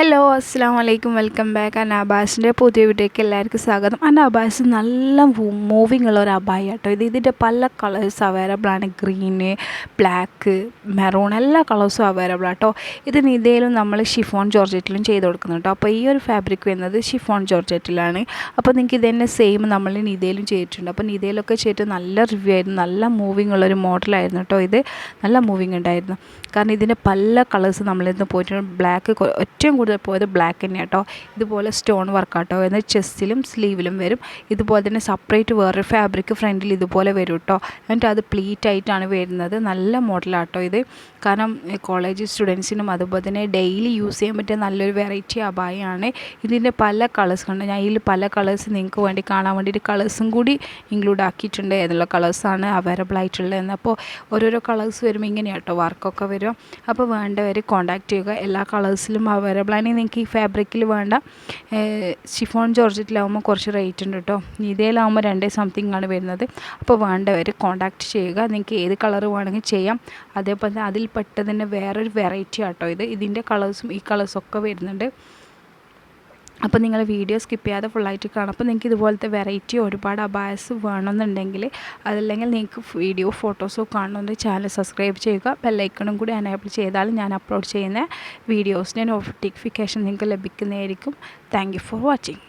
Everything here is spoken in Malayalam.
ഹലോ അസ്സാം വലൈക്കും വെൽക്കം ബാക്ക്. അനാബാസിൻ്റെ പുതിയ വീഡിയോയ്ക്ക് എല്ലാവർക്കും സ്വാഗതം. അനാബാസ് നല്ല മൂവിങ് ഉള്ള ഒരു അബായ കേട്ടോ. ഇതിൻ്റെ പല കളേഴ്സ് അവൈലബിൾ ആണ്. ഗ്രീന്, ബ്ലാക്ക്, മെറൂൺ എല്ലാ കളേഴ്സും അവൈലബിൾ ആട്ടോ. ഇത് നിതയിലും നമ്മൾ ഷിഫോൺ ജോർജറ്റിലും ചെയ്ത് കൊടുക്കുന്നു കേട്ടോ. അപ്പോൾ ഈ ഒരു ഫാബ്രിക് വരുന്നത് ഷിഫോൺ ജോർജറ്റിലാണ്. അപ്പോൾ നിങ്ങൾക്ക് ഇത് തന്നെ സെയിം നമ്മൾ നിതയിലും ചെയ്തിട്ടുണ്ട്. അപ്പോൾ നിതയിലൊക്കെ ചെയ്തിട്ട് നല്ല റിവ്യൂ ആയിരുന്നു. നല്ല മൂവിങ് ഉള്ളൊരു മോഡലായിരുന്നു കേട്ടോ. ഇത് നല്ല മൂവിങ് ഉണ്ടായിരുന്നു. കാരണം ഇതിൻ്റെ പല കളേഴ്സ് നമ്മളിന്ന് പോയിട്ടുണ്ട്. ബ്ലാക്ക് ഏറ്റവും കൂടുതൽ പോയത് ബ്ലാക്ക് തന്നെയാണ് കേട്ടോ. ഇതുപോലെ സ്റ്റോൺ വർക്കാട്ടോ എന്നാൽ ചെസ്റ്റിലും സ്ലീവിലും വരും. ഇതുപോലെ തന്നെ സെപ്പറേറ്റ് വേറൊരു ഫാബ്രിക് ഫ്രണ്ടിൽ ഇതുപോലെ വരും കേട്ടോ. എന്നിട്ട് അത് പ്ലീറ്റ് ആയിട്ടാണ് വരുന്നത്. നല്ല മോഡലാട്ടോ ഇത്. കാരണം കോളേജ് സ്റ്റുഡൻസിനും അതുപോലെ തന്നെ ഡെയിലി യൂസ് ചെയ്യാൻ പറ്റിയ നല്ലൊരു വെറൈറ്റി അബായാണ്. ഇതിൻ്റെ പല കളേഴ്സ് ഉണ്ട്. ഞാൻ ഇതിൽ പല കളേഴ്സ് നിങ്ങൾക്ക് വേണ്ടി കാണാൻ വേണ്ടിയിട്ട് കളേഴ്സും കൂടി ഇൻക്ലൂഡ് ആക്കിയിട്ടുണ്ട്. ഏതുള്ള കളേഴ്സാണ് അവൈലബിൾ ആയിട്ടുള്ളത്. അപ്പോൾ ഓരോരോ കളേഴ്സ് വരുമ്പോൾ ഇങ്ങനെയാണ് കേട്ടോ വർക്കൊക്കെ വരും. അപ്പോൾ വേണ്ടവർ കോൺടാക്റ്റ് ചെയ്യുക. എല്ലാ കളേഴ്സിലും അവൈലബിൾ ആണെങ്കിൽ നിങ്ങൾക്ക് ഈ ഫാബ്രിക്കിൽ വേണ്ട ഷിഫോൺ ജോർജറ്റിലാവുമ്പോൾ കുറച്ച് റേറ്റ് ഉണ്ട് കേട്ടോ. ഇതേലാവുമ്പോൾ 2 സംതിങ് ആണ് വരുന്നത്. അപ്പോൾ വേണ്ടവർ കോൺടാക്റ്റ് ചെയ്യുക. നിങ്ങൾക്ക് ഏത് കളർ വേണമെങ്കിൽ ചെയ്യാം. അതേപോലെ തന്നെ അതിൽ പെട്ടതിൻ്റെ വേറൊരു വെറൈറ്റി ആട്ടോ ഇത്. ഇതിൻ്റെ കളേഴ്സും ഈ കളേഴ്സൊക്കെ വരുന്നുണ്ട്. അപ്പോൾ നിങ്ങൾ വീഡിയോ സ്കിപ്പ് ചെയ്യാതെ ഫുള്ളായിട്ട് കാണും. അപ്പോൾ നിങ്ങൾക്ക് ഇതുപോലത്തെ വെറൈറ്റി ഒരുപാട് അബായസ് വേണമെന്നുണ്ടെങ്കിൽ അതല്ലെങ്കിൽ നിങ്ങൾക്ക് വീഡിയോ ഫോട്ടോസോ കാണണമെങ്കിൽ ചാനൽ സബ്സ്ക്രൈബ് ചെയ്യുക. ബെല്ലൈക്കണും കൂടി എനേബിൾ ചെയ്താൽ ഞാൻ അപ്ലോഡ് ചെയ്യുന്ന വീഡിയോസിൻ്റെ നോട്ടിഫിക്കേഷൻ നിങ്ങൾക്ക് ലഭിക്കുന്നതായിരിക്കും. Thank you for watching.